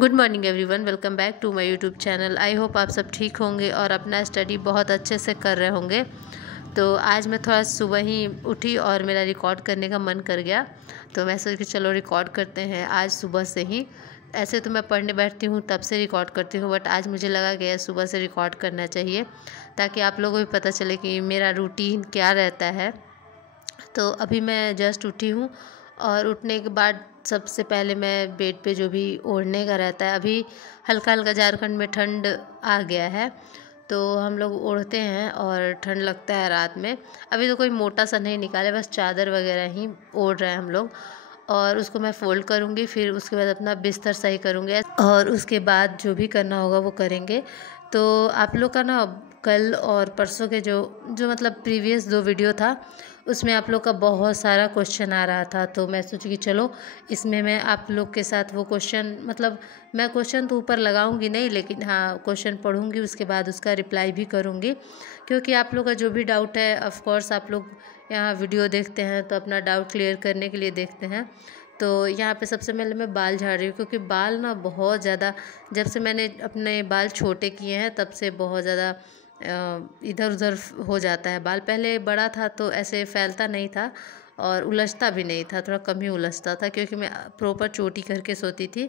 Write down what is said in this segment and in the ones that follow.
Good morning everyone, welcome back to my YouTube channel. I hope आप सब ठीक होंगे और अपना स्टडी बहुत अच्छे से कर रहे होंगे। तो आज मैं थोड़ा सुबह ही उठी और मेरा रिकॉर्ड करने का मन कर गया, तो मैं सोची चलो रिकॉर्ड करते हैं आज सुबह से ही। ऐसे तो मैं पढ़ने बैठती हूँ तब से रिकॉर्ड करती हूँ, बट आज मुझे लगा कि सुबह से रिकॉर्ड करना चाहिए ताकि आप लोगों को भी पता चले कि मेरा रूटीन क्या रहता है। तो अभी मैं जस्ट उठी हूँ और उठने के बाद सबसे पहले मैं बेड पे जो भी ओढ़ने का रहता है, अभी हल्का हल्का झारखंड में ठंड आ गया है तो हम लोग ओढ़ते हैं और ठंड लगता है रात में। अभी तो कोई मोटा सा नहीं निकाले, बस चादर वगैरह ही ओढ़ रहे हैं हम लोग। और उसको मैं फ़ोल्ड करूँगी, फिर उसके बाद अपना बिस्तर सही करूँगी और उसके बाद जो भी करना होगा वो करेंगे। तो आप लोग का ना कल और परसों के जो जो मतलब प्रीवियस 2 वीडियो था उसमें आप लोग का बहुत सारा क्वेश्चन आ रहा था, तो मैं सोची कि चलो इसमें मैं आप लोग के साथ वो क्वेश्चन मतलब मैं क्वेश्चन तो ऊपर लगाऊंगी नहीं, लेकिन हाँ क्वेश्चन पढ़ूंगी, उसके बाद उसका रिप्लाई भी करूंगी। क्योंकि आप लोग का जो भी डाउट है, ऑफ कोर्स आप लोग यहाँ वीडियो देखते हैं तो अपना डाउट क्लियर करने के लिए देखते हैं। तो यहाँ पे सबसे पहले मैं बाल झाड़ रही हूँ, क्योंकि बाल ना बहुत ज़्यादा, जब से मैंने अपने बाल छोटे किए हैं तब से बहुत ज़्यादा इधर उधर हो जाता है बाल। पहले बड़ा था तो ऐसे फैलता नहीं था और उलझता भी नहीं था, थोड़ा कम ही उलझता था क्योंकि मैं प्रॉपर चोटी करके सोती थी।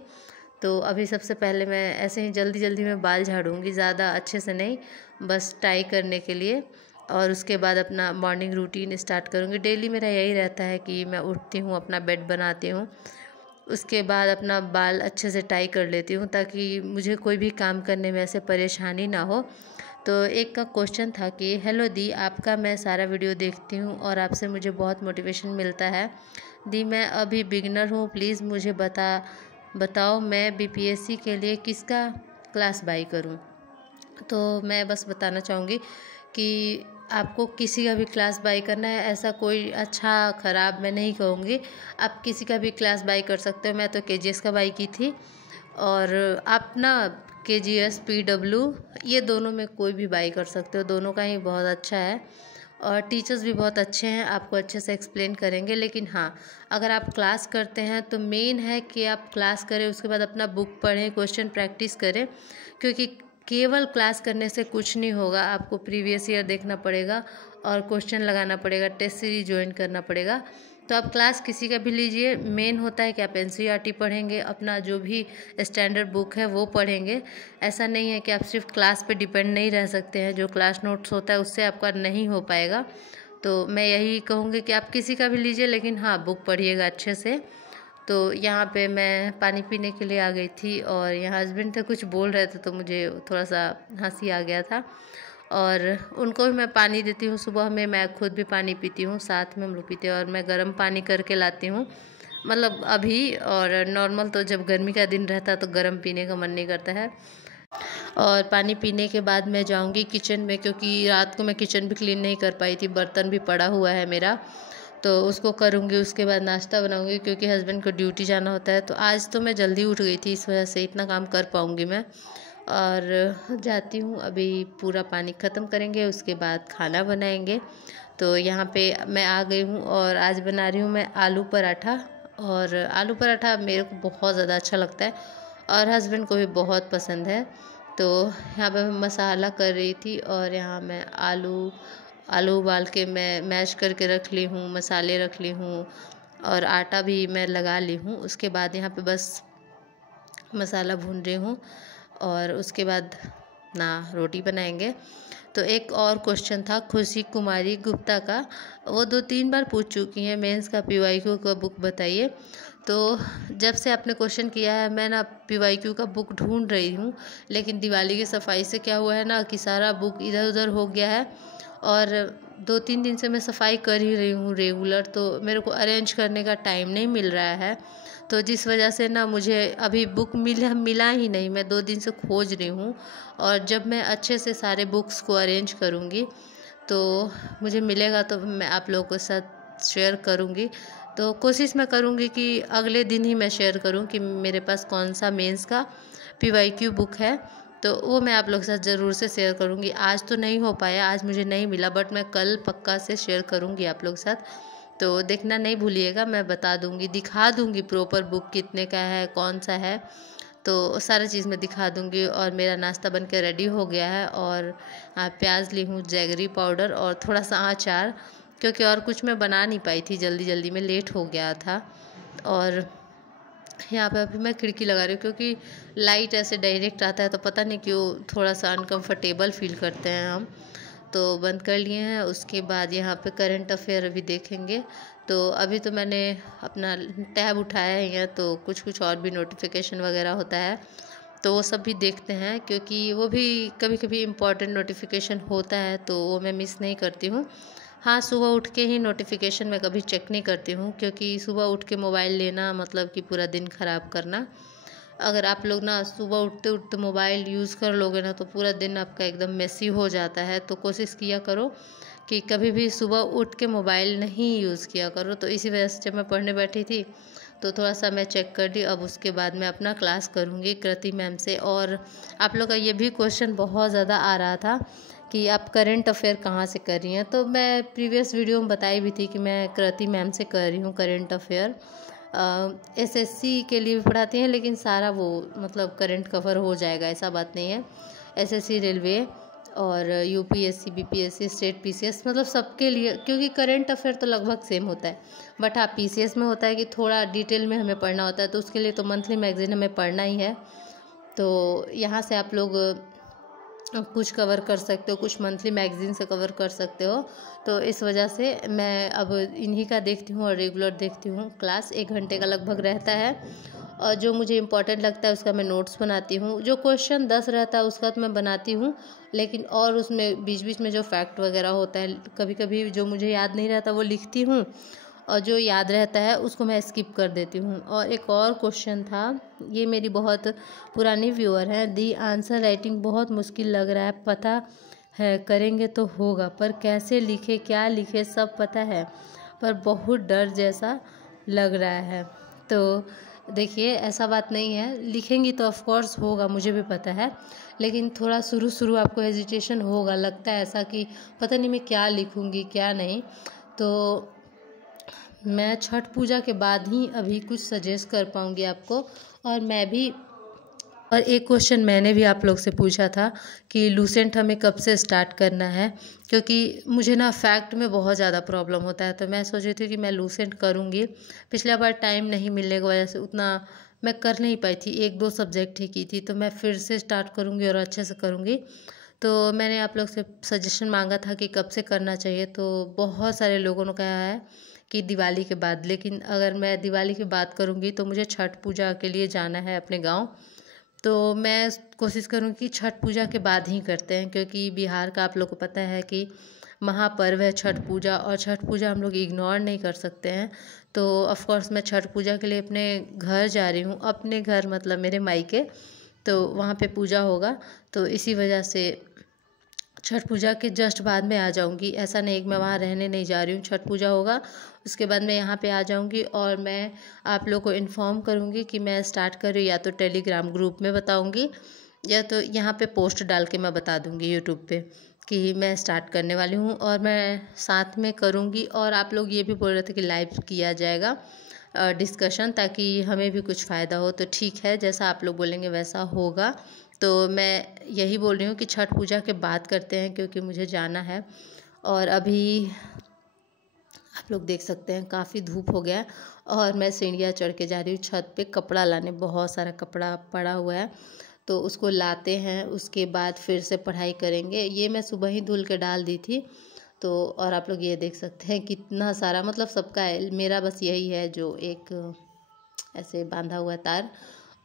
तो अभी सबसे पहले मैं ऐसे ही जल्दी जल्दी में बाल झाड़ूंगी, ज़्यादा अच्छे से नहीं, बस टाई करने के लिए। और उसके बाद अपना मॉर्निंग रूटीन स्टार्ट करूँगी। डेली मेरा यही रहता है कि मैं उठती हूँ, अपना बेड बनाती हूँ, उसके बाद अपना बाल अच्छे से टाई कर लेती हूँ ताकि मुझे कोई भी काम करने में ऐसे परेशानी ना हो। तो एक का क्वेश्चन था कि हेलो दी, आपका मैं सारा वीडियो देखती हूँ और आपसे मुझे बहुत मोटिवेशन मिलता है। दी मैं अभी बिगनर हूँ, प्लीज़ मुझे बताओ मैं बीपीएससी के लिए किसका क्लास बाई करूँ। तो मैं बस बताना चाहूँगी कि आपको किसी का भी क्लास बाई करना है, ऐसा कोई अच्छा ख़राब मैं नहीं कहूँगी, आप किसी का भी क्लास बाई कर सकते हो। मैं तो केजीएस का बाई की थी और आप ना केजीएस पीडब्ल्यू ये दोनों में कोई भी बाई कर सकते हो, दोनों का ही बहुत अच्छा है और टीचर्स भी बहुत अच्छे हैं, आपको अच्छे से एक्सप्लेन करेंगे। लेकिन हाँ, अगर आप क्लास करते हैं तो मेन है कि आप क्लास करें, उसके बाद अपना बुक पढ़ें, क्वेश्चन प्रैक्टिस करें, क्योंकि केवल क्लास करने से कुछ नहीं होगा। आपको प्रीवियस ईयर देखना पड़ेगा और क्वेश्चन लगाना पड़ेगा, टेस्ट सीरीज ज्वाइन करना पड़ेगा। तो आप क्लास किसी का भी लीजिए, मेन होता है कि आप एनसीईआरटी पढ़ेंगे, अपना जो भी स्टैंडर्ड बुक है वो पढ़ेंगे। ऐसा नहीं है कि आप सिर्फ क्लास पे डिपेंड नहीं रह सकते हैं, जो क्लास नोट्स होता है उससे आपका नहीं हो पाएगा। तो मैं यही कहूँगी कि आप किसी का भी लीजिए, लेकिन हाँ बुक पढ़िएगा अच्छे से। तो यहाँ पे मैं पानी पीने के लिए आ गई थी और यहाँ हस्बैंड थे, कुछ बोल रहे थे तो मुझे थोड़ा सा हंसी आ गया था। और उनको भी मैं पानी देती हूँ सुबह में, मैं खुद भी पानी पीती हूँ, साथ में हम लोग पीते हैं। और मैं गर्म पानी करके लाती हूँ, मतलब अभी, और नॉर्मल तो जब गर्मी का दिन रहता है तो गर्म पीने का मन नहीं करता है। और पानी पीने के बाद मैं जाऊँगी किचन में, क्योंकि रात को मैं किचन भी क्लीन नहीं कर पाई थी, बर्तन भी पड़ा हुआ है मेरा, तो उसको करूँगी। उसके बाद नाश्ता बनाऊँगी क्योंकि हस्बैंड को ड्यूटी जाना होता है। तो आज तो मैं जल्दी उठ गई थी, इस वजह से इतना काम कर पाऊँगी मैं। और जाती हूँ, अभी पूरा पानी ख़त्म करेंगे, उसके बाद खाना बनाएंगे। तो यहाँ पे मैं आ गई हूँ और आज बना रही हूँ मैं आलू पराठा। और आलू पराठा मेरे को बहुत ज़्यादा अच्छा लगता है और हस्बैंड को भी बहुत पसंद है। तो यहाँ पे मैं मसाला कर रही थी और यहाँ मैं आलू आलू उबाल के मैं मैश करके रख ली हूँ, मसाले रख ली हूँ और आटा भी मैं लगा ली हूँ। उसके बाद यहाँ पे बस मसाला भून रही हूँ और उसके बाद ना रोटी बनाएंगे। तो एक और क्वेश्चन था खुशी कुमारी गुप्ता का, वो 2-3 बार पूछ चुकी हैं, मेंस का पीवाईक्यू का बुक बताइए। तो जब से आपने क्वेश्चन किया है मैं ना पीवाईक्यू का बुक ढूंढ रही हूँ, लेकिन दिवाली की सफाई से क्या हुआ है ना कि सारा बुक इधर उधर हो गया है और 2-3 दिन से मैं सफाई कर ही रही हूँ रेगुलर, तो मेरे को अरेंज करने का टाइम नहीं मिल रहा है। तो जिस वजह से ना मुझे अभी बुक मिला ही नहीं, मैं 2 दिन से खोज रही हूँ। और जब मैं अच्छे से सारे बुक्स को अरेंज करूँगी तो मुझे मिलेगा, तो मैं आप लोगों के साथ शेयर करूँगी। तो कोशिश मैं करूँगी कि अगले दिन ही मैं शेयर करूँ कि मेरे पास कौन सा मेंस का पीवाईक्यू बुक है, तो वो मैं आप लोगों के साथ ज़रूर से शेयर करूँगी। आज तो नहीं हो पाया, आज मुझे नहीं मिला, बट मैं कल पक्का से शेयर करूँगी आप लोग के साथ। तो देखना नहीं भूलिएगा, मैं बता दूँगी, दिखा दूँगी प्रॉपर बुक कितने का है, कौन सा है। तो सारा चीज़ मैं दिखा दूँगी। और मेरा नाश्ता बन के रेडी हो गया है। और प्याज ली हूँ, जैगरी पाउडर और थोड़ा सा अचार, क्योंकि और कुछ मैं बना नहीं पाई थी, जल्दी जल्दी में लेट हो गया था। और यहाँ पे अभी मैं खिड़की लगा रही हूँ, क्योंकि लाइट ऐसे डायरेक्ट आता है तो पता नहीं क्यों थोड़ा सा अनकंफर्टेबल फील करते हैं हम। तो बंद कर लिए हैं। उसके बाद यहाँ पे करंट अफेयर अभी देखेंगे। तो अभी तो मैंने अपना टैब उठाया है यहाँ, तो कुछ कुछ और भी नोटिफिकेशन वगैरह होता है तो वो सब भी देखते हैं, क्योंकि वो भी कभी कभी इम्पोर्टेंट नोटिफिकेशन होता है तो वो मैं मिस नहीं करती हूँ। हाँ, सुबह उठ के ही नोटिफिकेशन मैं कभी चेक नहीं करती हूँ, क्योंकि सुबह उठ के मोबाइल लेना मतलब कि पूरा दिन ख़राब करना। अगर आप लोग ना सुबह उठते उठते मोबाइल यूज़ कर लोगे ना तो पूरा दिन आपका एकदम मेसी हो जाता है। तो कोशिश किया करो कि कभी भी सुबह उठ के मोबाइल नहीं यूज़ किया करो। तो इसी वजह से जब मैं पढ़ने बैठी थी तो थोड़ा सा मैं चेक कर ली। अब उसके बाद मैं अपना क्लास करूँगी कृति मैम से। और आप लोग का ये भी क्वेश्चन बहुत ज़्यादा आ रहा था कि आप करंट अफेयर कहाँ से कर रही हैं। तो मैं प्रीवियस वीडियो में बताई भी थी कि मैं कृति मैम से कर रही हूँ करंट अफेयर। एसएससी के लिए भी पढ़ाती हैं, लेकिन सारा वो मतलब करंट कवर हो जाएगा ऐसा बात नहीं है। एसएससी, रेलवे और यूपीएससी, बीपीएससी, स्टेट पीसीएस, मतलब सबके लिए, क्योंकि करंट अफेयर तो लगभग सेम होता है। बट हाँ, पीसीएस में होता है कि थोड़ा डिटेल में हमें पढ़ना होता है, तो उसके लिए तो मंथली मैगजीन हमें पढ़ना ही है। तो यहाँ से आप लोग कुछ कवर कर सकते हो, कुछ मंथली मैगजीन से कवर कर सकते हो। तो इस वजह से मैं अब इन्हीं का देखती हूँ और रेगुलर देखती हूँ। क्लास 1 घंटे का लगभग रहता है और जो मुझे इम्पोर्टेंट लगता है उसका मैं नोट्स बनाती हूँ। जो क्वेश्चन 10 रहता है उसका तो मैं बनाती हूँ, लेकिन और उसमें बीच बीच में जो फैक्ट वगैरह होता है, कभी कभी जो मुझे याद नहीं रहता वो लिखती हूँ, और जो याद रहता है उसको मैं स्किप कर देती हूँ। और एक और क्वेश्चन था, ये मेरी बहुत पुरानी व्यूअर है, दी आंसर राइटिंग बहुत मुश्किल लग रहा है, पता है करेंगे तो होगा, पर कैसे लिखे क्या लिखे सब पता है, पर बहुत डर जैसा लग रहा है। तो देखिए, ऐसा बात नहीं है, लिखेंगी तो ऑफ कोर्स होगा, मुझे भी पता है, लेकिन थोड़ा शुरू शुरू आपको हेजिटेशन होगा, लगता है ऐसा कि पता नहीं मैं क्या लिखूँगी क्या नहीं। तो मैं छठ पूजा के बाद ही अभी कुछ सजेस्ट कर पाऊँगी आपको। और एक क्वेश्चन मैंने भी आप लोग से पूछा था कि लूसेंट हमें कब से स्टार्ट करना है, क्योंकि मुझे ना फैक्ट में बहुत ज़्यादा प्रॉब्लम होता है। तो मैं सोच रही थी कि मैं लूसेंट करूँगी। पिछला बार टाइम नहीं मिलने की वजह से उतना मैं कर नहीं पाई थी, 1-2 सब्जेक्ट ही की थी। तो मैं फिर से स्टार्ट करूँगी और अच्छे से करूँगी। तो मैंने आप लोग से सजेशन मांगा था कि कब से करना चाहिए, तो बहुत सारे लोगों ने कहा है कि दिवाली के बाद। लेकिन अगर मैं दिवाली की बात करूँगी तो मुझे छठ पूजा के लिए जाना है अपने गांव, तो मैं कोशिश करूँ कि छठ पूजा के बाद ही करते हैं, क्योंकि बिहार का आप लोग को पता है कि महापर्व है छठ पूजा, और छठ पूजा हम लोग इग्नोर नहीं कर सकते हैं। तो ऑफ कोर्स मैं छठ पूजा के लिए अपने घर जा रही हूँ, अपने घर मतलब मेरे मायके, तो वहाँ पे पूजा होगा। तो इसी वजह से छठ पूजा के जस्ट बाद में आ जाऊंगी। ऐसा नहीं कि मैं वहाँ रहने नहीं जा रही हूँ, छठ पूजा होगा उसके बाद मैं यहाँ पे आ जाऊंगी। और मैं आप लोग को इन्फॉर्म करूँगी कि मैं स्टार्ट कर रही हूँ, या तो टेलीग्राम ग्रुप में बताऊँगी या तो यहाँ पे पोस्ट डाल के मैं बता दूँगी यूट्यूब पे कि मैं स्टार्ट करने वाली हूँ, और मैं साथ में करूँगी। और आप लोग ये भी बोल रहे थे कि लाइव किया जाएगा डिस्कशन, ताकि हमें भी कुछ फ़ायदा हो। तो ठीक है, जैसा आप लोग बोलेंगे वैसा होगा। तो मैं यही बोल रही हूँ कि छठ पूजा के बाद करते हैं, क्योंकि मुझे जाना है। और अभी आप लोग देख सकते हैं काफ़ी धूप हो गया है, और मैं सीढ़ियाँ चढ़ के जा रही हूँ छत पे कपड़ा लाने। बहुत सारा कपड़ा पड़ा हुआ है, तो उसको लाते हैं, उसके बाद फिर से पढ़ाई करेंगे। ये मैं सुबह ही धुल के डाल दी थी। तो और आप लोग ये देख सकते हैं कितना सारा, मतलब सबका है, मेरा बस यही है जो एक ऐसे बांधा हुआ तार,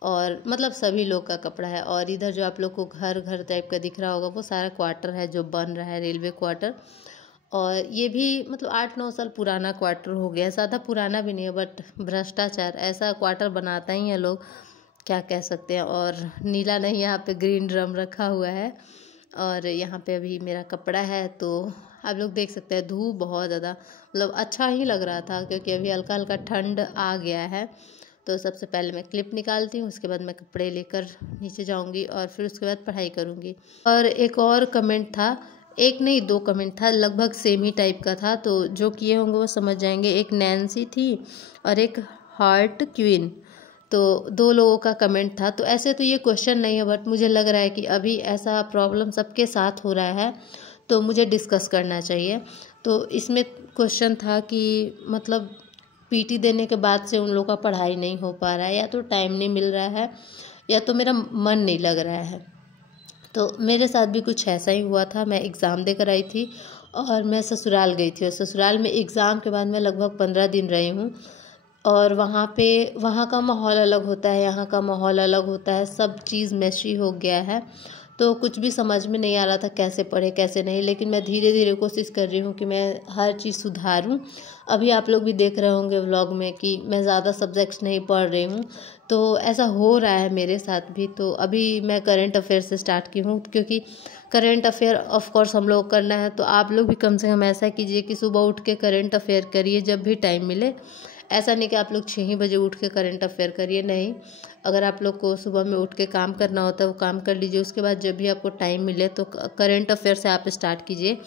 और मतलब सभी लोग का कपड़ा है। और इधर जो आप लोग को घर घर टाइप का दिख रहा होगा वो सारा क्वार्टर है जो बन रहा है, रेलवे क्वार्टर। और ये भी मतलब 8-9 साल पुराना क्वार्टर हो गया, ज़्यादा पुराना भी नहीं है, बट भ्रष्टाचार, ऐसा क्वार्टर बनाता ही है लोग, क्या कह सकते हैं। और नीला नहीं, यहाँ पे ग्रीन ड्रम रखा हुआ है, और यहाँ पे अभी मेरा कपड़ा है। तो आप लोग देख सकते हैं धूप बहुत ज़्यादा, मतलब अच्छा ही लग रहा था, क्योंकि अभी हल्का हल्का ठंड आ गया है। तो सबसे पहले मैं क्लिप निकालती हूँ, उसके बाद मैं कपड़े लेकर नीचे जाऊँगी, और फिर उसके बाद पढ़ाई करूँगी। और एक और कमेंट था, एक नहीं 2 कमेंट था, लगभग सेम ही टाइप का था, तो जो किए होंगे वो समझ जाएंगे। एक नैन्सी थी और एक हार्ट क्वीन। तो 2 लोगों का कमेंट था। तो ऐसे तो ये क्वेश्चन नहीं है, बट मुझे लग रहा है कि अभी ऐसा प्रॉब्लम सबके साथ हो रहा है, तो मुझे डिस्कस करना चाहिए। तो इसमें क्वेश्चन था कि मतलब पीटी देने के बाद से उन लोगों का पढ़ाई नहीं हो पा रहा है, या तो टाइम नहीं मिल रहा है, या तो मेरा मन नहीं लग रहा है। तो मेरे साथ भी कुछ ऐसा ही हुआ था। मैं एग्ज़ाम देकर आई थी और मैं ससुराल गई थी, और ससुराल में एग्ज़ाम के बाद मैं लगभग 15 दिन रही हूँ। और वहाँ का माहौल अलग होता है, यहाँ का माहौल अलग होता है, सब चीज़ मेशी हो गया है। तो कुछ भी समझ में नहीं आ रहा था कैसे पढ़े कैसे नहीं, लेकिन मैं धीरे धीरे कोशिश कर रही हूँ कि मैं हर चीज़ सुधारूँ। अभी आप लोग भी देख रहे होंगे व्लॉग में कि मैं ज़्यादा सब्जेक्ट्स नहीं पढ़ रही हूँ, तो ऐसा हो रहा है मेरे साथ भी। तो अभी मैं करंट अफेयर से स्टार्ट की हूँ, क्योंकि करंट अफेयर ऑफ कोर्स हम लोग करना है, तो आप लोग भी कम से कम ऐसा कीजिए कि सुबह उठ के करंट अफेयर करिए जब भी टाइम मिले। ऐसा नहीं कि आप लोग 6 ही बजे उठ के करंट अफेयर करिए, नहीं। अगर आप लोग को सुबह में उठ के काम करना होता है वो काम कर लीजिए, उसके बाद जब भी आपको टाइम मिले तो करंट अफेयर से आप स्टार्ट कीजिए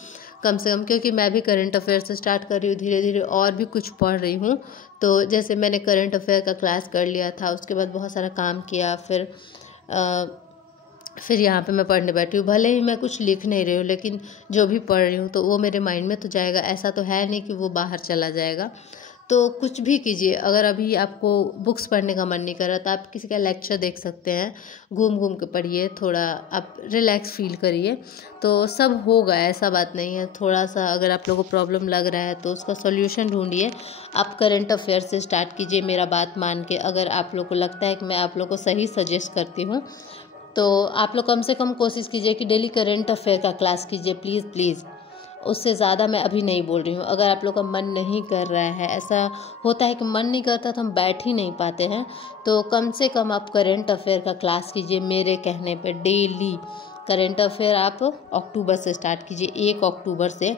कम से कम। क्योंकि मैं भी करंट अफेयर से स्टार्ट कर रही हूँ धीरे धीरे, और भी कुछ पढ़ रही हूँ। तो जैसे मैंने करंट अफेयर का क्लास कर लिया था, उसके बाद बहुत सारा काम किया, फिर यहाँ पे मैं पढ़ने बैठी हूँ। भले ही मैं कुछ लिख नहीं रही हूँ, लेकिन जो भी पढ़ रही हूँ तो वो मेरे माइंड में तो जाएगा, ऐसा तो है नहीं कि वो बाहर चला जाएगा। तो कुछ भी कीजिए, अगर अभी आपको बुक्स पढ़ने का मन नहीं कर रहा तो आप किसी का लेक्चर देख सकते हैं, घूम घूम के पढ़िए, थोड़ा आप रिलैक्स फील करिए, तो सब होगा, ऐसा बात नहीं है। थोड़ा सा अगर आप लोगों को प्रॉब्लम लग रहा है तो उसका सॉल्यूशन ढूंढिए। आप करंट अफेयर से स्टार्ट कीजिए मेरा बात मान के। अगर आप लोग को लगता है कि मैं आप लोग को सही सजेस्ट करती हूँ, तो आप लोग कम से कम कोशिश कीजिए कि डेली करंट अफेयर का क्लास कीजिए, प्लीज़ प्लीज़। उससे ज़्यादा मैं अभी नहीं बोल रही हूँ। अगर आप लोग का मन नहीं कर रहा है, ऐसा होता है कि मन नहीं करता तो हम बैठ ही नहीं पाते हैं, तो कम से कम आप करंट अफेयर का क्लास कीजिए मेरे कहने पे डेली। करंट अफेयर आप अक्टूबर से स्टार्ट कीजिए, 1 अक्टूबर से।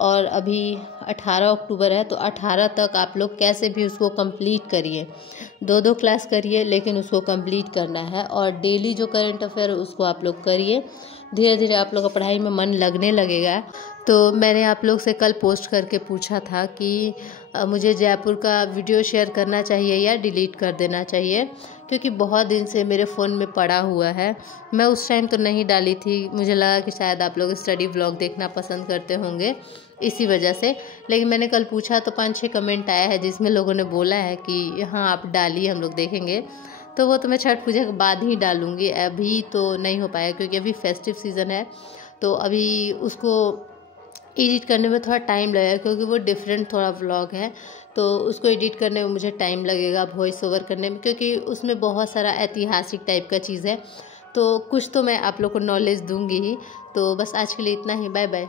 और अभी 18 अक्टूबर है, तो 18 तक आप लोग कैसे भी उसको कंप्लीट करिए। 2-2 क्लास करिए, लेकिन उसको कंप्लीट करना है। और डेली जो करंट अफेयर उसको आप लोग करिए, धीरे धीरे आप लोग का पढ़ाई में मन लगने लगेगा। तो मैंने आप लोग से कल पोस्ट करके पूछा था कि मुझे जयपुर का वीडियो शेयर करना चाहिए या डिलीट कर देना चाहिए, क्योंकि बहुत दिन से मेरे फ़ोन में पड़ा हुआ है। मैं उस टाइम तो नहीं डाली थी, मुझे लगा कि शायद आप लोग स्टडी व्लॉग देखना पसंद करते होंगे, इसी वजह से। लेकिन मैंने कल पूछा तो 5-6 कमेंट आया है जिसमें लोगों ने बोला है कि हाँ आप डालिए, हम लोग देखेंगे। तो वो तो मैं छठ पूजा के बाद ही डालूँगी, अभी तो नहीं हो पाएगा, क्योंकि अभी फेस्टिव सीज़न है। तो अभी उसको एडिट करने में थोड़ा टाइम लगेगा, क्योंकि वो डिफरेंट थोड़ा व्लॉग है, तो उसको एडिट करने में मुझे टाइम लगेगा, वॉइस ओवर करने में, क्योंकि उसमें बहुत सारा ऐतिहासिक टाइप का चीज़ है। तो कुछ तो मैं आप लोग को नॉलेज दूंगी ही। तो बस आज के लिए इतना ही, बाय बाय।